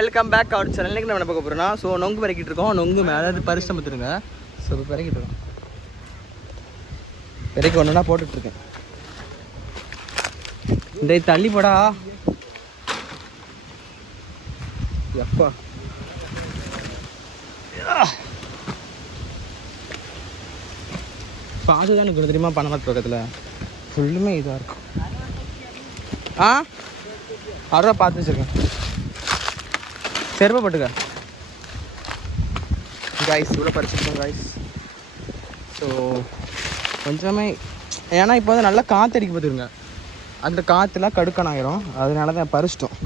Welcome back our channel. இன்றைக்கி நம்ம பார்க்க போகிறோம்னா நொங்கு பறக்கிட்டு இருக்கோம். நொங்கு மேலே பரிசு பார்த்துருங்க. ஸோ இப்போ பறக்கிட்டு இருக்கோம். பிறகு ஒன்றுனா போட்டுட்ருக்கேன். இந்த தள்ளி போடா எப்பா. பாது தான் எனக்கு தெரியுமா பணமரத்து பக்கத்தில் ஃபுல்லுமே இதாக இருக்கும். அறுவா பார்த்து வச்சுருக்கேன். செருப்பை போட்டுக்க காய்ஸ். இவ்வளோ பறிச்சுருக்கோம் காய்ஸ். ஸோ கொஞ்சமே ஏன்னா இப்போ வந்து நல்லா காற்றடிக்க பார்த்துருங்க. அந்த காற்றுலாம் கடுக்கன் ஆகிரும். அதனால தான் பறிச்சிட்டோம்.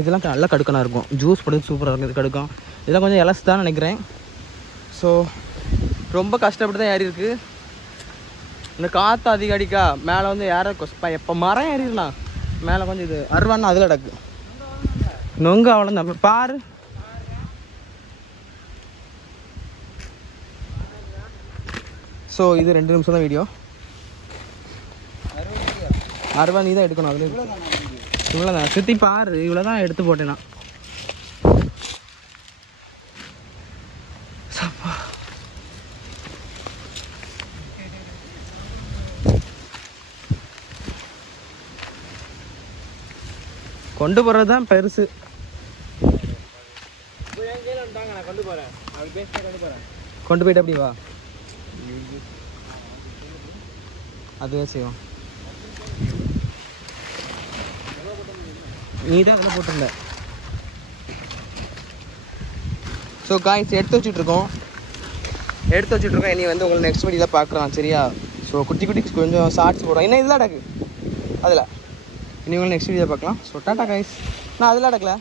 இதெல்லாம் நல்லா கடுக்கனாக இருக்கும். ஜூஸ் போட்டு சூப்பராக இருக்கும். இது கடுக்கும். இதெல்லாம் கொஞ்சம் இலசு தான் நினைக்கிறேன். ஸோ ரொம்ப கஷ்டப்பட்டு தான் ஏறி இருக்குது. இந்த காற்று அதிக அடிக்கா மேலே வந்து ஏற எப்போ மரம் ஏறிடலாம். மேலே கொஞ்சம் இது அருவான்னு அதில் அடக்கு நொங்கு அவ்வளோ நம்ம பாரு. ஸோ இது 2 நிமிஷம் தான் வீடியோ. அருவா நீ தான் எடுக்கணும். அதில் இவ்வளோ தான் சுற்றி பாரு. இவ்வளோ தான் எடுத்து போட்டேன்னா. கொண்டு போகிறது தான் பெருசு. கொண்டு போயிட்டு அப்படி வா. அதுவே செய்வோம். நீ தான் அதில் போட்டிருந்த. ஸோ காய்ஸ் எடுத்து வச்சுட்ருக்கோம். இனி வந்து உங்களை நெக்ஸ்ட் வீடியோவில் பார்க்குறோம். சரியா? ஸோ குட்டி கொஞ்சம் ஷார்ட்ஸ் போடுறோம். என்ன இதெல்லாம் அடக்கு அதில். இனி உங்களை நெக்ஸ்ட் வீடியோ பார்க்கலாம். So tata guys. நான் அதில் அடக்கல.